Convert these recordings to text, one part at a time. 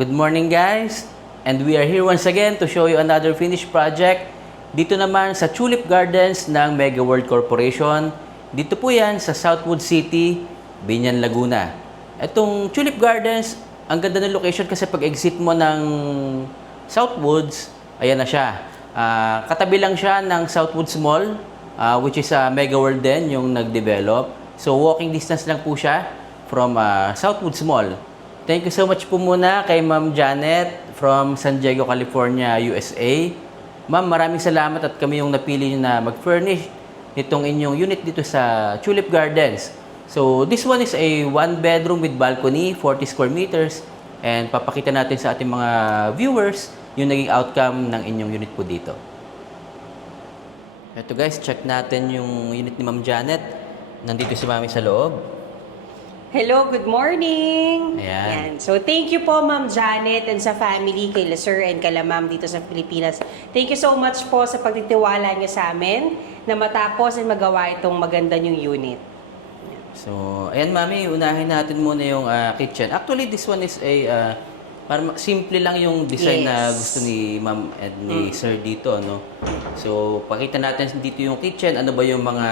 Good morning guys! And we are here once again to show you another finished project. Dito naman sa Tulip Gardens ng Mega World Corporation. Dito po yan sa Southwood City, Biñan, Laguna. Itong Tulip Gardens, ang ganda ng location kasi pag exit mo ng Southwoods, ayan na siya. Katabi lang siya ng Southwoods Mall, which is Mega World din yung nag-develop. So walking distance lang po siya from Southwoods Mall. Thank you so much po muna kay Ma'am Janet from San Diego, California, USA. Ma'am, maraming salamat at kami yung napili nyo na mag-furnish itong inyong unit dito sa Tulip Gardens. So, this one is a one bedroom with balcony, 40 square meters. And papakita natin sa ating mga viewers yung naging outcome ng inyong unit po dito. Ito guys, check natin yung unit ni Ma'am Janet. Nandito si Mami sa loob. Hello, good morning! Ayan. So, thank you po Ma'am Janet and sa family, kay Sir and kay Ma'am dito sa Pilipinas. Thank you so much po sa pagtitiwala niyo sa amin na matapos at magawa itong maganda niyong unit. So, ayan Mami, unahin natin muna yung kitchen. Actually, this one is a parang simple lang yung design na gusto ni Ma'am and ni Sir dito, no? So, pakita natin dito yung kitchen, ano ba yung mga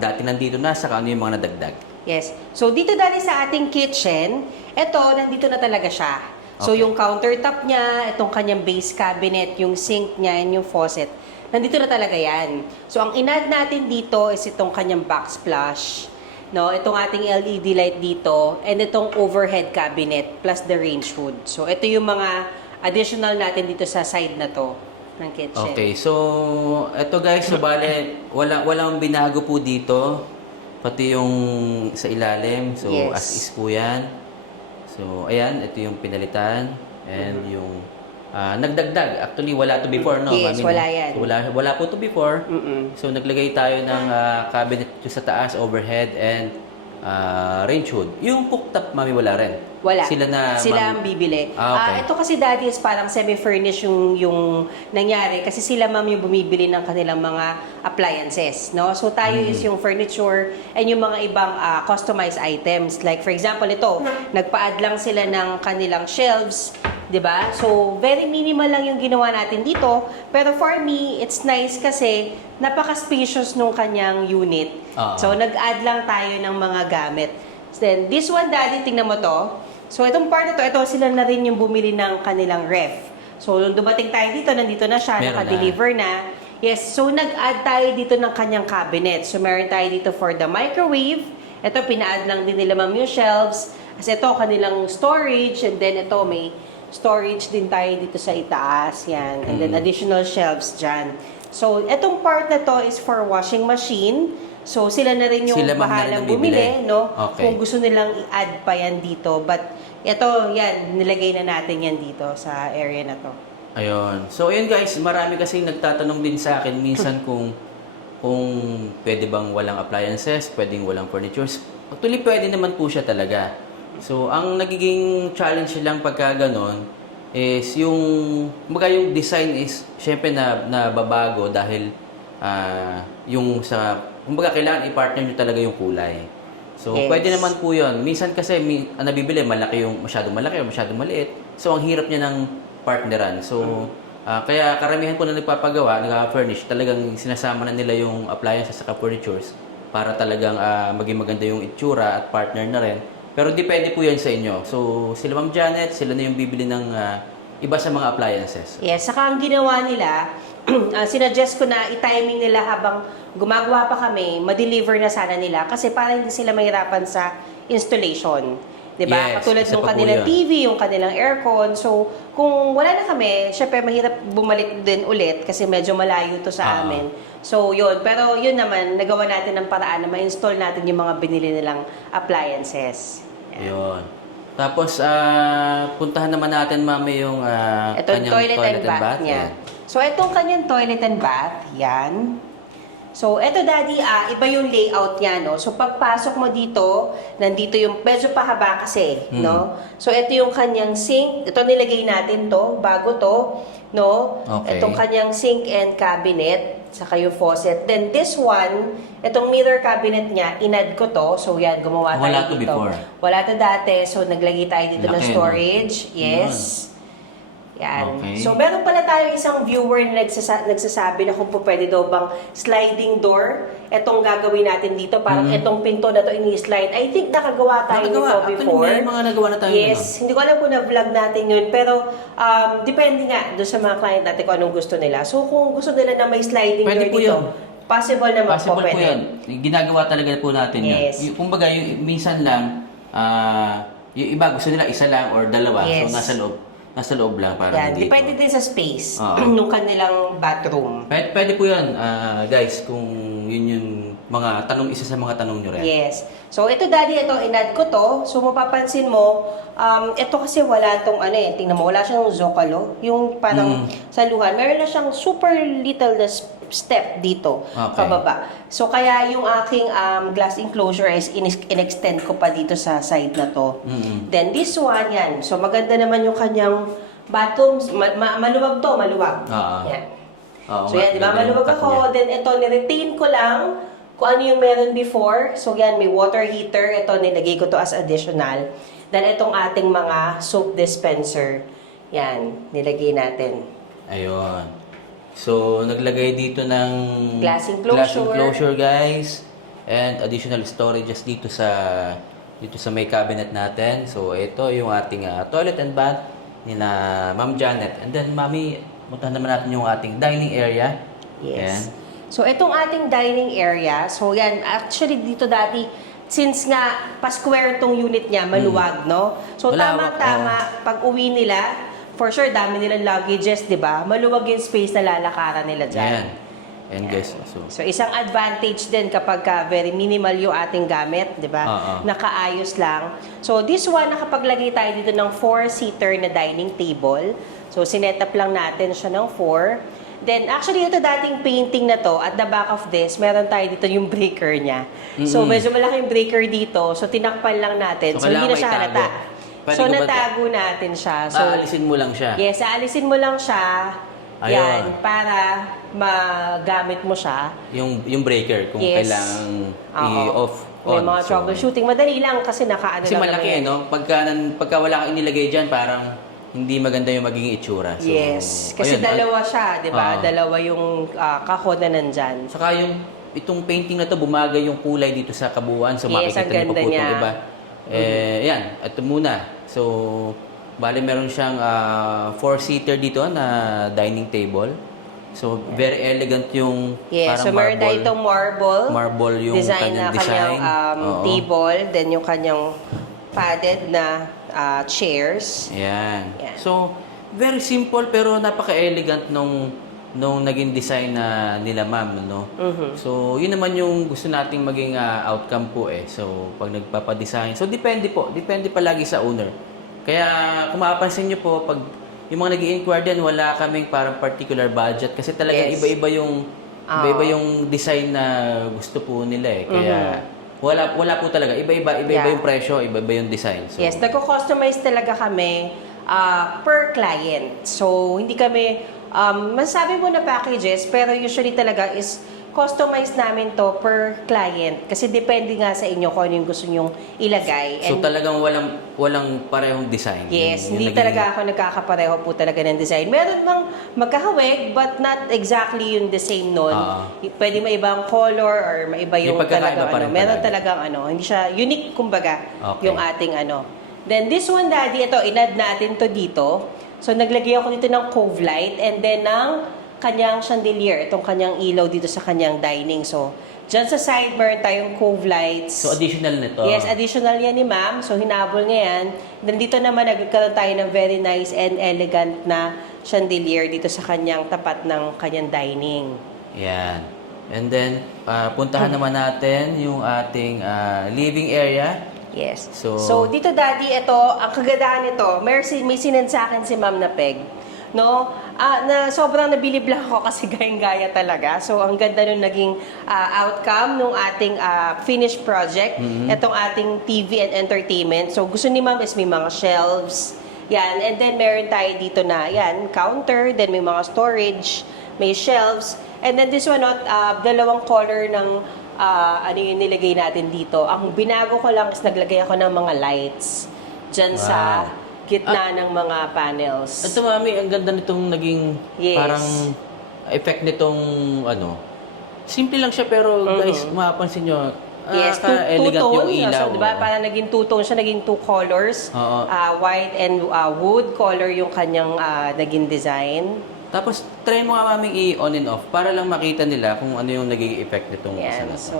dati nandito na, saka ano yung mga nadagdag. Yes. So, dito dali sa ating kitchen, nandito na talaga siya. So, Okay. yung countertop niya, itong kanyang base cabinet, yung sink niya, and yung faucet, nandito na talaga yan. So, ang in-add natin dito is itong kanyang backsplash, no? Itong ating LED light dito, and itong overhead cabinet, plus the range hood. So, ito yung mga additional natin dito sa side na to ng kitchen. Okay, so, eto guys, so bale, walang binago po dito. Pati yung sa ilalim. So, Yes. as is po yan. So, ayan, ito yung pinalitan. And yung nagdagdag. Actually, wala to before, no? Yes, Mami, wala no? yan. So, wala po to before. So, naglagay tayo ng cabinet sa taas, overhead, and range hood. Yung cooktop, Mami, wala rin. Wala. Sila ang bibili. Okay. Ito kasi daddy is parang semi-furnished yung nangyari kasi sila ma'am yung bumibili ng kanilang mga appliances, no? So tayo is yung furniture and yung mga ibang customized items. Like for example, ito, nagpa-add lang sila ng kanilang shelves, 'di ba? So very minimal lang yung ginawa natin dito, pero for me, it's nice kasi napaka-spacious nung kanyang unit. So nag-add lang tayo ng mga gamit. Then this one daddy, tingnan mo to. So, itong part na to, ito sila na rin yung bumili ng kanilang ref. So, nung dumating tayo dito, nandito na siya, Meron naka-deliver na. Yes, so nag-add tayo dito ng kanyang cabinet. So, meron tayo dito for the microwave. Ito, pina-add lang din nila ma'am yung shelves. Kasi ito, kanilang storage. And then, ito, may storage din tayo dito sa itaas. Yan. And then, additional shelves dyan. So, itong part na to is for washing machine. So, sila na rin yung Sila ma'am na rin bahalang ang bibili. bumili, no? Okay. Kung gusto nilang i-add pa yan dito. But, ito, yan, nilagay na natin yan dito sa area na to. Ayun. So, ayun guys, marami kasing nagtatanong din sa akin minsan kung pwede bang walang appliances, pwedeng walang furnitures. Actually, pwede naman po siya talaga. So, ang nagiging challenge lang pagka ganon is yung design is syempre na babago dahil yung sa kumbaga kailangan i-partner nyo talaga yung kulay. So, Yes. pwede naman po yun. Minsan kasi nabibili, masyadong malaki o masyadong maliit. So, ang hirap niya ng partneran. So, kaya karamihan po na nagpapagawa, nag-furnish, talagang sinasama na nila yung appliances sa furnitures para talagang maging maganda yung itsura at partner na rin. Pero depende po yan sa inyo. So, sila Ma'am Janet, sila na yung bibili ng iba sa mga appliances. Yes, saka ang ginawa nila, sinuggest ko na i-timing nila habang gumagawa pa kami, ma-deliver na sana nila kasi para hindi sila mahirapan sa installation. 'Di ba? Yes, Katulad isa ng pa po kanilang yun. TV, yung kanilang aircon. So, kung wala na kami, syempre mahirap bumalik din ulit kasi medyo malayo to sa amin. So, yun. Pero yun naman, nagawa natin ng paraan na ma-install natin yung mga binili nilang appliances. Ayun. Tapos, puntahan naman natin, Mami, yung Ito kanyang toilet and bath niya. So, itong kanyang toilet and bath, yan. So, eto daddy, iba yung layout niya, no? So, pagpasok mo dito, nandito yung, medyo pahaba kasi, no? So, ito yung kanyang sink. Ito nilagay natin to, bago to, no? Okay. Itong kanyang sink and cabinet, saka yung faucet. Then, this one, itong mirror cabinet niya, inad ko to. So, yan, gumawa tayo Wala to dito. before. Wala to dati. So, naglagay tayo dito ng Laki, no? storage. Yes. Yan. Okay. So, meron pala tayo isang viewer na nagsasabi na kung po pwede daw bang sliding door itong gagawin natin dito. Parang itong pinto na to ini-slide. I think nakagawa tayo nito before. Actually, may mga nagawa na tayo. Yes. Hindi ko alam kung na-vlog natin yun. Pero, depende nga doon sa mga client natin kung anong gusto nila. So, kung gusto nila na may sliding Pwede door po dito, yun. possible naman Possible po po pwede. yan. Ginagawa talaga po natin Yes. yan. Kumbaga, minsan lang, yung iba gusto nila isa lang or dalawa. Yes. So, nasa loob lang para Yan. dito. Depende din sa space Oo. nung kanilang bathroom. Pwede po yan, guys, kung yun yung mga tanong, isa sa mga tanong nyo rin. Yes. So, ito daddy, ito, inad ko to. So, mapapansin mo, ito kasi wala tong ano eh, tingnan mo, wala siyang zocalo. Yung parang sa luhan, meron na siyang super little na step dito, Okay. pababa. So, kaya yung aking glass enclosure is in-extend ko pa dito sa side na to. Then, this one, yan. So, maganda naman yung kanyang bathroom. Maluwag to, maluwag. Oo. Yan. Oo So, nga, yan, di ba? ganda yung Maluwag cut ako. niya. Then, ito, niretain ko lang kung ano yung meron before. So, yan, may water heater. Ito, nilagay ko to as additional. Then, itong ating mga soap dispenser. Yan, nilagay natin. Ayun. So, naglagay dito ng Glass enclosure. guys. And additional storages dito sa may cabinet natin. So, ito yung ating toilet and bath nila Ma'am Janet. And then, Mami, puntahan naman natin yung ating dining area. Yes. Ayan. So, itong ating dining area. So, yan, actually, dito dati, since nga, pa-square tong unit niya, maluwag, no? So, Malawak, tama-tama, pag uwi nila, for sure, dami nilang luggages, di ba? Maluwag yung space na lalakaran nila dyan. Ayan. And guys, So, isang advantage din kapag very minimal yung ating gamit, di ba? Oo. Nakaayos lang. So, this one, nakapaglagay tayo dito ng 4-seater na dining table. So, sinetap lang natin siya ng 4. Then, actually, ito dating painting na to, at the back of this, meron tayo dito yung breaker niya. So, medyo malaking breaker dito. So, tinakpan lang natin. So, hindi na siya kailangan halata. Pwede So, ko ba natago natin siya. So, aalisin mo lang siya. yes, aalisin mo lang siya. Ayun. Yan, para magamit mo siya. Yung breaker, kung Yes. kailangan Oo. i-off. May mga troubleshooting. Madali lang kasi nakaano Kasi lang malaki, naman yan. no? Pagka wala kang inilagay dyan, parang hindi maganda yung magiging itsura. So, Yes. Kasi ayun, dalawa siya, di ba? Oo. Dalawa yung kahon na nandyan. Saka itong painting na to, bumagay yung kulay dito sa kabuuan. So, Yes, makikita ang niyo pa ganda po itong niya. iba. Yan. Ito muna. So, bali meron siyang 4-seater dito na dining table. So, very elegant yung Yes, parang so meron tayo itong marble yung design na kanyang design. kanyang Oo. table, then yung kanyang padded na chairs. Yan. Yan. So, very simple pero napaka-elegant nung naging design na nila ma'am, no? So, yun naman yung gusto nating maging outcome po eh. So, pag nagpapa-design. So, depende po. Depende palagi sa owner. Kaya, kung mapapansin nyo po, pag yung mga nag-i-inquire din, wala kaming parang particular budget. Kasi talagang Yes. iba-iba yung design na gusto po nila eh. Kaya, wala po talaga. Iba-iba Yeah. yung presyo, iba-iba yung design. So, Yes, nagko-customize talaga kami per client. So, hindi kami, masasabi mo na packages, pero usually talaga is customize namin to per client. Kasi depende nga sa inyo kung ano yung gusto nyong ilagay. So talagang walang parehong design. Yes, Yung hindi naging- talaga ako nagkakapareho po talaga ng design. Meron mang magkahawig, but not exactly yung the same nun. Pwede may ibang color or may iba yung pagkakaiba talagang pa rin Meron palagi. talagang hindi siya unique kumbaga Okay. yung ating Then this one daddy, ito inad natin to dito. So naglagay ako dito ng cove light and then ng kanyang chandelier, itong kanyang ilaw dito sa kanyang dining. So, dyan sa side, meron tayong cove lights. So additional nito. Yes, additional yan ni ma'am. So, hinabol niya yan. Then, dito naman, nagkaroon tayo ng very nice and elegant na chandelier dito sa kanyang tapat ng kanyang dining. Yan. And then, puntahan naman natin yung ating living area. Yes. So, dito, daddy, ito, ang kagandahan nito, may sinend sa akin si ma'am na Peg. No? Na sobrang nabilib lang ako kasi gayang-gaya talaga. So, ang ganda nung naging outcome nung ating finished project. Itong ating TV and entertainment. So, gusto ni ma'am is may mga shelves. Yan. And then, meron tayo dito na, yan, counter. Then, may mga storage. May shelves. And then, this one, dalawang color ng ano yung nilagay natin dito. Ang binago ko lang is naglagay ako ng mga lights dyan sa gitna ng mga panels. Ito mami, ang ganda nitong naging Yes. parang effect nitong ano. Simple lang siya pero guys, mapapansin nyo, Yes, elegant yung two-tone. ilaw. So, diba, parang naging two-tone siya, naging two colors. Oo. White and wood color yung kanyang naging design. Tapos, try mo nga maming i-on and off para lang makita nila kung ano yung naging effect nitong isa Yan, na to. so,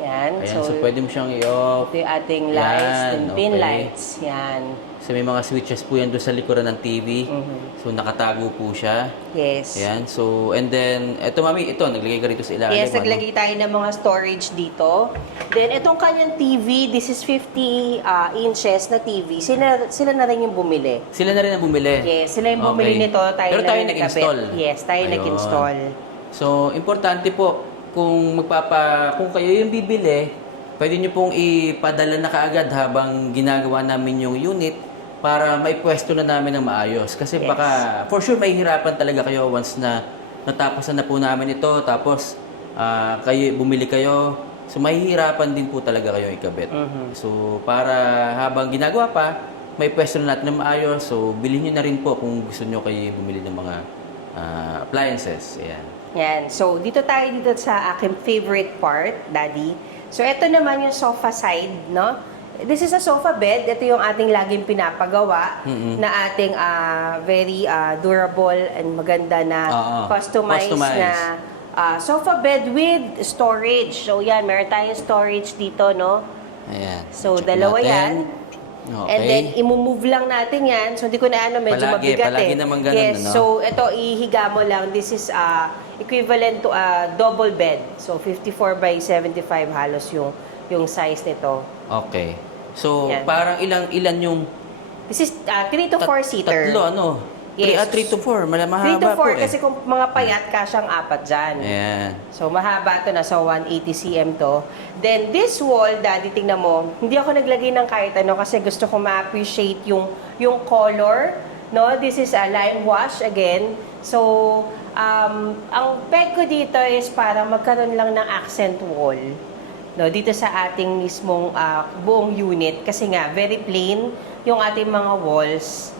yan. Ayan, so pwede mo siyang i-off. ito yung ating lights, Yan, and pin okay. lights. Yan. So, may mga switches po yan doon sa likuran ng TV. So, nakatago po siya. Yes. Ayan, so, and then, eto mami, ito, naglagay ka rito sa ilalim. Yes, ano? naglagay tayo ng mga storage dito. Then, itong kanyang TV, this is 50 inches na TV. Sila na rin yung bumili. Sila na rin ang bumili. Yes, sila yung bumili nito. Tayo Pero na tayo rin nag-install. nagkabit. Yes, tayo Ayun. nag-install. So, importante po, kung kayo yung bibili, pwede nyo pong ipadala na kaagad habang ginagawa namin yung unit para maipwesto na namin ng maayos. Kasi Yes. baka, for sure, mahihirapan talaga kayo once na natapos na po namin ito, tapos bumili kayo. So, mahihirapan din po talaga kayo ikabit. So, para habang ginagawa pa, may pwesto na natin ng maayos. So, bilhin nyo na rin po kung gusto nyo kayo bumili ng mga appliances. Ayan. Yan. So, dito tayo sa aking favorite part, Daddy. So, ito naman yung sofa side, no? This is a sofa bed. Ito yung ating laging pinapagawa na ating very durable and maganda na customized na sofa bed with storage. So, yan. Meron tayong storage dito, no? Ayan. So, Check dalawa natin. yan. Okay. And then, imumove lang natin yan. So, hindi ko na medyo mabigat palagi naman ganun, yes, ano? so, ito, ihiga mo lang. This is equivalent to a double bed. So, 54 by 75 halos yung size nito. Okay. So, Yan. parang ilan yung... This is 3 to 4 seater. Tatlo, ano? Yes. 3 to 4. 3 Mahaba to 4 po eh. kasi kung mga payat, kasyang 4 dyan. Ayan. So, mahaba to na. So, 180 cm to. Then, this wall, Daddy, tingnan mo, hindi ako naglagay ng kahit ano kasi gusto ko ma-appreciate yung color. No? This is a lime wash again. So, ang peg ko dito is para magkaroon lang ng accent wall. No, dito sa ating mismong buong unit kasi nga very plain yung ating mga walls.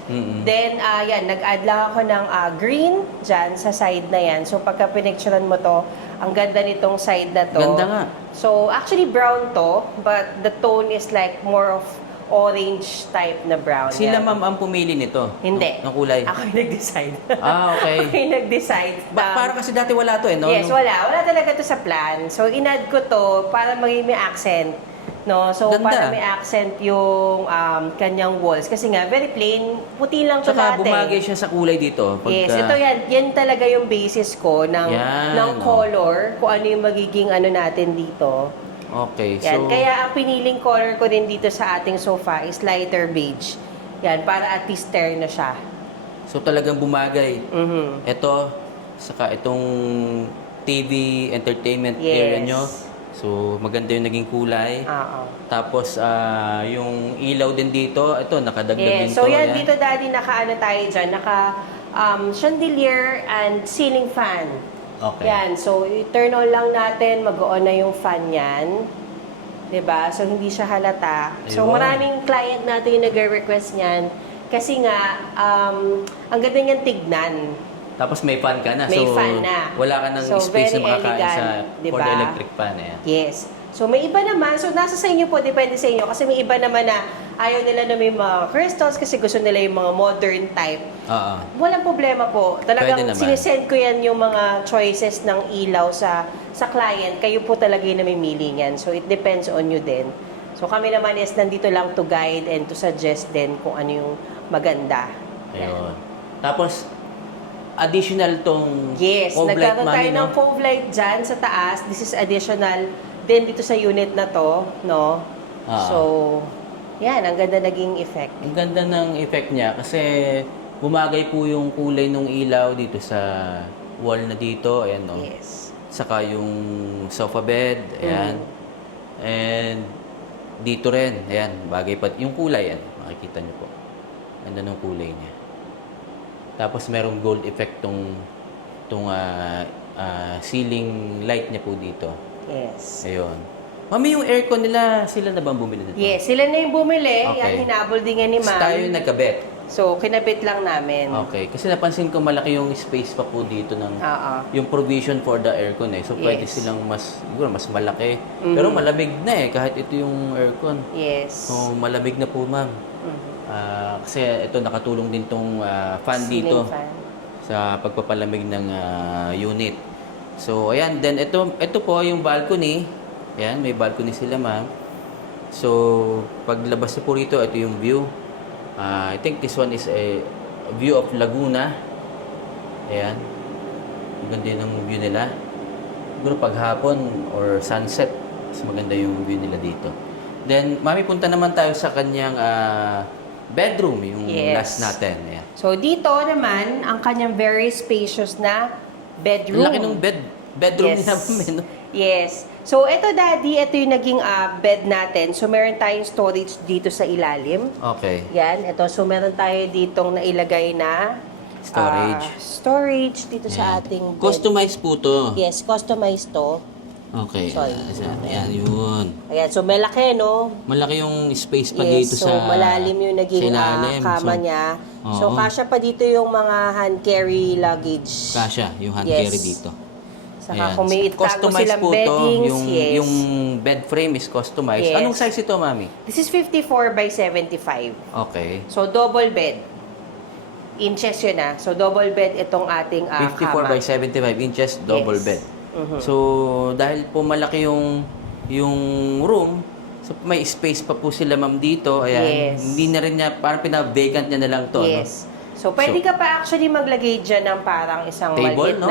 Then yan, nag-add lang ako ng green dyan sa side na yan. So pagka pinicturean mo to, ang ganda nitong side na to. Ganda nga. So actually brown to, but the tone is like more of orange type na brown. Sila yan. ma'am ang pumili nito? Hindi. Ng kulay? Ako yung nag-decide. Okay. Ako yung nag-decide. Para kasi dati wala to eh, no? Yes, wala. Wala talaga to sa plan. So, in-add ko to para maging may accent. No? So, Ganda. para may accent yung kanyang walls. Kasi nga, very plain. Puti lang to Tsaka dati. bumagay siya sa kulay dito. Yes, ito yan. Yan talaga yung basis ko ng color. Kung ano yung magiging ano natin dito. Okay, Yan. so... Kaya ang piniling color ko din dito sa ating sofa is lighter beige. Yan, para at least terno siya. So talagang bumagay. Mhm. Ito, saka itong TV entertainment Yes. area nyo. So maganda yung naging kulay. Oo. Tapos yung ilaw din dito, ito nakadagdag din Yes. So to. yan, dito Daddy, naka-ano tayo dyan, chandelier and ceiling fan. Okay. Yan, so i-turn on lang natin, mag-on na yung fan yan. 'Di ba? So hindi siya halata. So Ayun. maraming client natin yung nag-request niyan kasi nga ang ganda niyang tignan. Tapos may fan ka na. May so fan na. wala ka ng So, space very na makakain sa elegant, for diba? the electric fan. Ayan. Yes. So may iba naman, so nasa sa inyo po, depende sa inyo kasi may iba naman na ayaw nila na may mga crystals kasi gusto nila yung mga modern type. Oo. Walang problema po. Pwede Talagang naman. sinesend ko yan yung mga choices ng ilaw sa client. Kayo po talaga yung namimili niyan. So, it depends on you din. So, kami naman is nandito lang to guide and to suggest din kung ano yung maganda. Ayun. Tapos, additional tong Yes, fog light, nagkaroon tayo mami, no? ng fog light dyan sa taas. This is additional din dito sa unit na to, no? So, yan, ang ganda naging effect. Ang ganda ng effect niya kasi bumagay po yung kulay ng ilaw dito sa wall na dito. Ayan, no? Yes. Saka yung sofa bed. Ayan. And dito rin. Ayan, bagay pa. Yung kulay, yan. Makikita niyo po. Ganda ng kulay niya. Tapos merong gold effect tong ceiling light niya po dito. Yes. Ayun. Mami, yung aircon nila, sila na bang bumili nito? Yes, sila na yung bumili. Okay. Yan, hinabol din nga ni Tapos ma'am. tayo yung nagkabit. So, kinabit lang namin. Okay. Kasi napansin ko malaki yung space pa po dito ng Oo. yung provision for the aircon eh. So, pwede Yes. silang siguro mas malaki. Pero malamig na eh, kahit ito yung aircon. Yes. So, malamig na po, ma'am. Kasi ito nakatulong din tong fan Ceiling dito fan. sa pagpapalamig ng unit. So, ayan. Then, ito po yung balcony. Ayan, may balcony sila, ma'am. So, paglabas niyo po rito, ito yung view. I think this one is a view of Laguna. Ayan. Ang ganda yun ng view nila. Siguro paghapon or sunset, mas maganda yung view nila dito. Then, mami, punta naman tayo sa kanyang bedroom, yung Yes. last natin. Ayan. So, dito naman, ang kanyang very spacious na bedroom. Ang laki ng bedroom Yes. nila, mami, no? Yes. So, ito daddy, ito yung naging bed natin. So, meron tayong storage dito sa ilalim. Okay. Yan, ito. So, meron tayo ditong nailagay na storage dito sa Ayan. ating bed. Customized po to. Yes, customized to. Okay. Sorry. Ayan, yun. Ayan, so malaki, no? Malaki yung space pa Yes, dito so sa malalim yung naging sa ilalim. kama So, niya. So, oo. kasya pa dito yung mga hand carry luggage. Kasya, yung hand Yes. carry dito. Saka Ayan. kung may itago Customized silang po to, beddings, yung, yes. yung bed frame is customized. Yes. Anong size ito, mami? This is 54 by 75. Okay. So, double bed. Inches yun So, double bed itong ating 54 kama. by 75 inches, double Yes. bed. So, dahil po malaki yung room, so may space pa po sila, ma'am, dito. Ayan. Yes. Hindi na rin niya, parang pinavacant niya na lang to. Yes. So, pwede ka pa actually maglagay dyan ng parang isang Table, maliit no?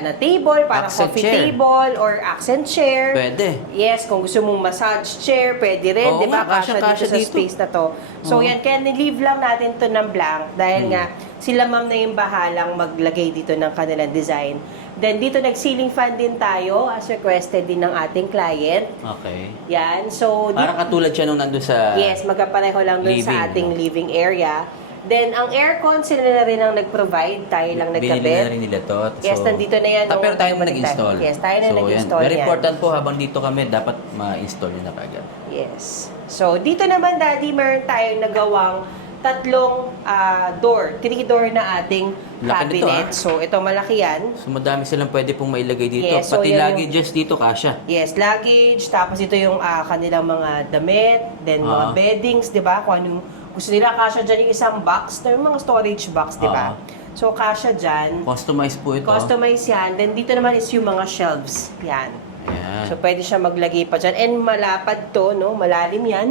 na table, parang Accent coffee chair. table or accent chair. Pwede. Yes, kung gusto mong massage chair, pwede rin, Oo di ba? nga, Kasya kasya dito sa dito. space na to. So, Oo. yan, kaya nilive lang natin to ng blank dahil nga sila ma'am na yung bahalang maglagay dito ng kanilang design. Then, dito nag-ceiling fan din tayo as requested din ng ating client. Okay. Yan. So, Parang katulad siya nung nandun sa... yes, magkapareho lang dun sa living, ating no? living area. Then, ang aircon, sila na rin ang nag-provide. Tayo lang Binili na nagkabit. rin nila to. Yes, nandito na yan. Pero tayo Bumalik nag-install. tayo. Yes, tayo na So, nag-install Very yan. important po, habang dito kami, dapat ma-install yun na kagad. Yes. So, dito naman, Daddy, meron tayong nagawang tatlong door. 3-door na ating Laki nito, cabinet. So, ito malaki yan. So, madami silang pwede pong mailagay dito. Yes, so Pati yan luggages dito, kasya. Yes, luggage. Tapos ito yung kanilang mga damit. Then, mga Ah. beddings, di ba? Kung anong gusto nila, kasya dyan yung isang box. Ito yung mga storage box, di ba? So, kasya dyan. Customized po ito. Customize yan. Then, dito naman is yung mga shelves. Yan. Ayan. So, pwede siya maglagay pa dyan. And malapad to, no? Malalim yan.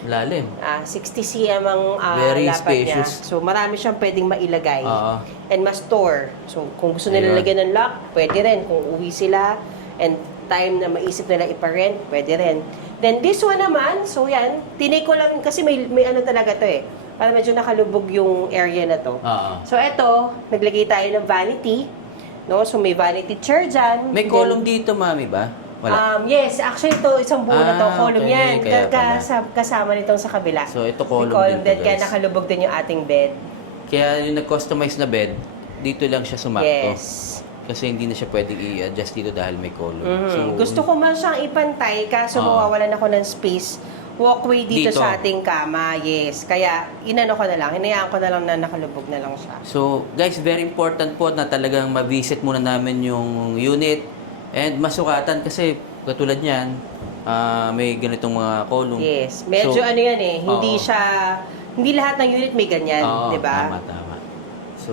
Lalim. 60 cm ang Very lapad niya. spacious. So, marami siyang pwedeng mailagay. Oo. And ma-store. So, kung gusto nila Ayun. lagyan ng lock, pwede rin. Kung uwi sila and time na maisip nila iparent, pwede rin. Then, this one naman, so yan, tinake ko lang kasi may ano talaga to eh. Para medyo nakalubog yung area na to. Oo. So, eto, naglagay tayo ng vanity. No? So, may vanity chair dyan. May Then, column dito, mami ba? Wala. Yes, actually ito isang buo na to, column okay. yan. Kaya pala. Kasama nitong sa kabila. So, ito May column din, din to, kaya guys. nakalubog din yung ating bed. Kaya yung nag-customize na bed, dito lang siya sumakto. Yes. Kasi hindi na siya pwedeng i-adjust dito dahil may column. Gusto ko man siyang ipantay, kaso mawawalan ako ng space. Walkway dito Dito. sa ating kama, yes. Kaya, inano ko na lang, hinayaan ko na lang na nakalubog na lang siya. So, guys, very important po na talagang ma-visit muna namin yung unit and masukatan kasi katulad niyan, may ganitong mga column. Yes. Medyo So, ano yan eh, hindi oo. siya, hindi lahat ng unit may ganyan, Oo, di ba? Tama. So,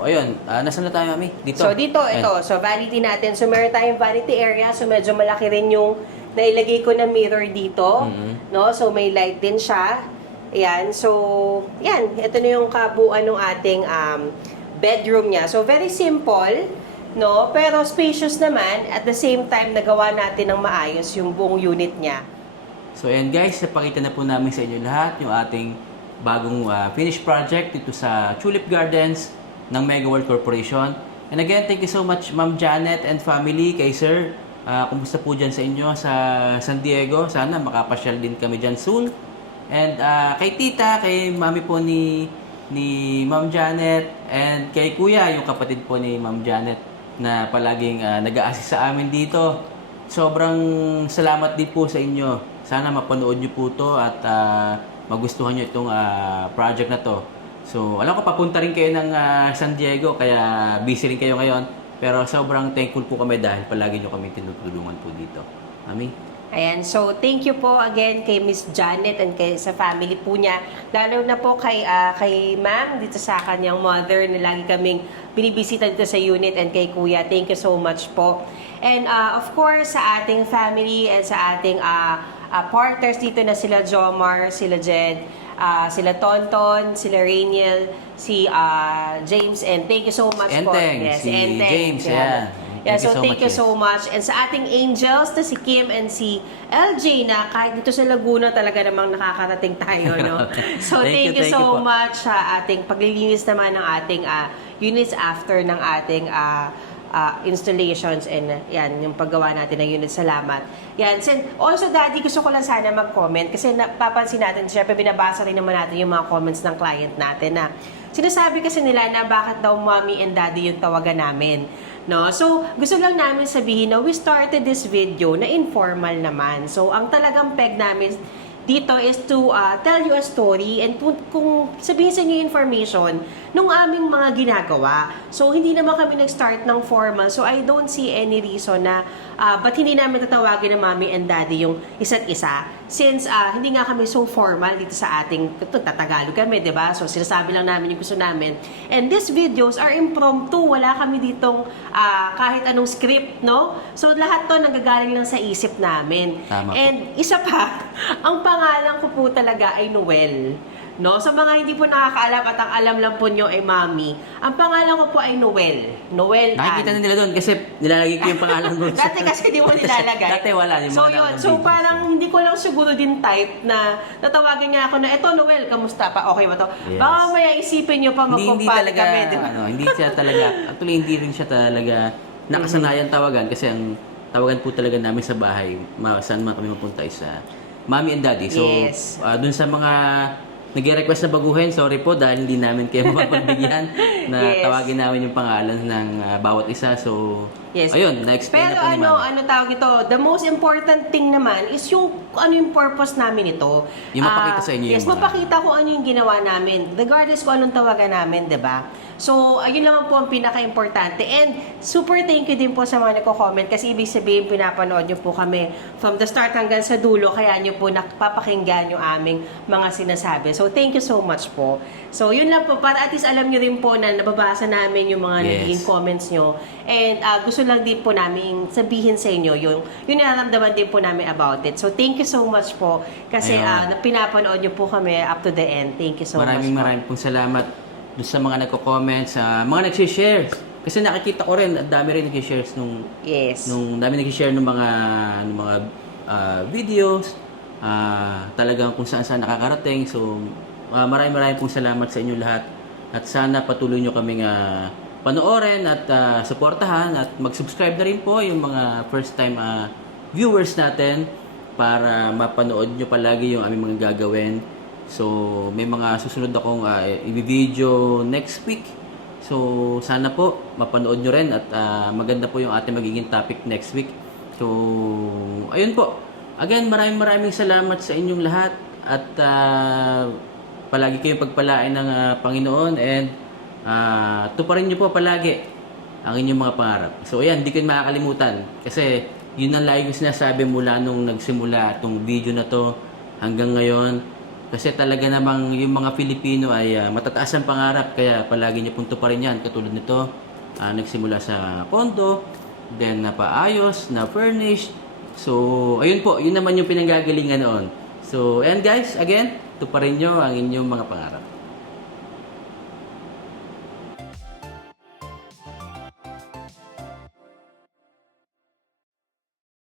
ayun. Nasaan na tayo, mami? Dito. So, dito, Ayan. ito. So, vanity natin. So, meron tayong vanity area. So, medyo malaki rin yung nailagay ko na mirror dito. No? So, may light din siya. Ayan. So, yan. Ito na yung kabuuan ng ating bedroom niya. So, very simple. No? Pero spacious naman. At the same time, nagawa natin ng maayos yung buong unit niya. So, ayan guys. Napakita na po namin sa inyo lahat yung ating bagong finished project dito sa Tulip Gardens ng Mega World Corporation. And again, thank you so much Ma'am Janet and family, kay Sir. Kumusta po dyan sa inyo sa San Diego? Sana makapasyal din kami dyan soon. And kay Tita, kay Mami po ni Ma'am Janet, and kay Kuya, yung kapatid po ni Ma'am Janet na palaging nag-a-assist sa amin dito. sobrang salamat din po sa inyo. Sana mapanood nyo po to at magustuhan nyo itong project na to. So, alam ko papunta rin kayo ng San Diego, kaya busy rin kayo ngayon. Pero sobrang thankful po kami dahil palagi nyo kami tinutulungan po dito. Mami? Ayan, so thank you po again kay Miss Janet and kay sa family po niya. Lalo na po kay ma'am dito sa kanyang mother na lagi kaming binibisita dito sa unit, and kay kuya. Thank you so much po. And of course, sa ating family and sa ating partners dito na sila Jomar, sila Jed, sila Tonton, sila Rainiel, si James, and thank you so much po. Enteng, Yes, si Enteng. James, Yeah. yan. Yeah, so thank you yes. so much. And sa ating angels na si Kim and si LJ na kahit dito sa Laguna talaga namang nakakarating tayo, no? So thank you so po. much sa ating paglilinis naman ng ating units after ng ating installations, and yan, yung paggawa natin ng unit. Salamat. Yan. Also, Daddy, gusto ko lang sana mag-comment kasi napapansin natin, syempre binabasa rin naman natin yung mga comments ng client natin na sinasabi kasi nila na bakit daw mommy and daddy yung tawagan namin. No? So, gusto lang namin sabihin na we started this video na informal naman. So, ang talagang peg namin dito is to tell you a story and kung sabihin sa inyo yung information nung aming mga ginagawa. So, hindi naman kami nag-start ng formal. So, I don't see any reason na ba't hindi namin tatawagin na mommy and daddy yung isa't isa. Since hindi nga kami so formal dito sa ating, tatagalog kami, di ba? So, sinasabi lang namin yung gusto namin. And these videos are impromptu. Wala kami ditong kahit anong script, no? So, lahat to nanggagaling lang sa isip namin. Tama po. And isa pa, ang pangalan ko po talaga ay Noel. No? Sa mga hindi po nakakaalam at ang alam lang po nyo ay Mami, ang pangalan ko po ay Noel. Noel Nakikita Ann. na nila doon kasi nilalagay ko yung pangalan ko. Dati kasi di mo nilalagay. Dati wala. So yun, so parang hindi ko lang siguro din type na natawagan niya ako na, eto Noel, kamusta pa? Okay ba to? Yes. Baka maya isipin nyo pa hindi magkumpal talaga, kami. Di ba? hindi siya talaga, actually hindi rin siya talaga nakasanayan tawagan kasi ang tawagan po talaga namin sa bahay, saan man kami mapunta isa Mommy and Daddy. So, Yes. dun sa mga nag-request na baguhin, sorry po dahil hindi namin kayo mapagbigyan na Yes. tawagin namin yung pangalan ng bawat isa. So, Yes. ayun, na-explain Pero na po ni Mami. ano tawag ito, the most important thing naman is yung ano yung purpose namin ito. Yung mapakita sa inyo yes, yung mga- mapakita ko ano yung ginawa namin. Regardless kung anong tawagan namin, di ba? So, ayun naman po ang pinaka-importante. And super thank you din po sa mga nagko-comment kasi ibig sabihin pinapanood nyo po kami from the start hanggang sa dulo, kaya nyo po napapakinggan yung aming mga sinasabi. So, thank you so much po. So, yun lang po, para at least alam nyo rin po na nababasa namin yung mga Yes. naging comments nyo. And gusto lang din po namin sabihin sa inyo yung nararamdaman din po namin about it. So, thank you so much po kasi Ayun. pinapanood nyo po kami up to the end. Thank you so much po. Maraming pong salamat doon sa mga nagko-comment, sa mga nag-share. Kasi nakikita ko rin, at dami rin nag-shares Yes. nung dami nag-share ng mga videos, talagang kung saan nakakarating. So, maraming pong salamat sa inyo lahat. At sana patuloy nyo kaming panoorin at suportahan at mag-subscribe na rin po yung mga first time viewers natin para mapanood nyo palagi yung aming mga gagawin. So, may mga susunod akong i-video next week. So, sana po mapanood nyo rin at maganda po yung ating magiging topic next week. So, ayun po. Again, maraming salamat sa inyong lahat at palagi kayong pagpalain ng Panginoon and tuparin nyo po palagi ang inyong mga pangarap. So, ayan, hindi ko makakalimutan kasi yun ang lagi ko sinasabi mula nung nagsimula itong video na to hanggang ngayon. Kasi talaga namang yung mga Pilipino ay matataas ang pangarap kaya palagi niyo pong tuparin yan. Katulad nito, nagsimula sa condo, then napaayos, na-furnished. So, ayun po, yun naman yung pinanggagalingan noon. So, and guys, again, tuparin nyo ang inyong mga pangarap.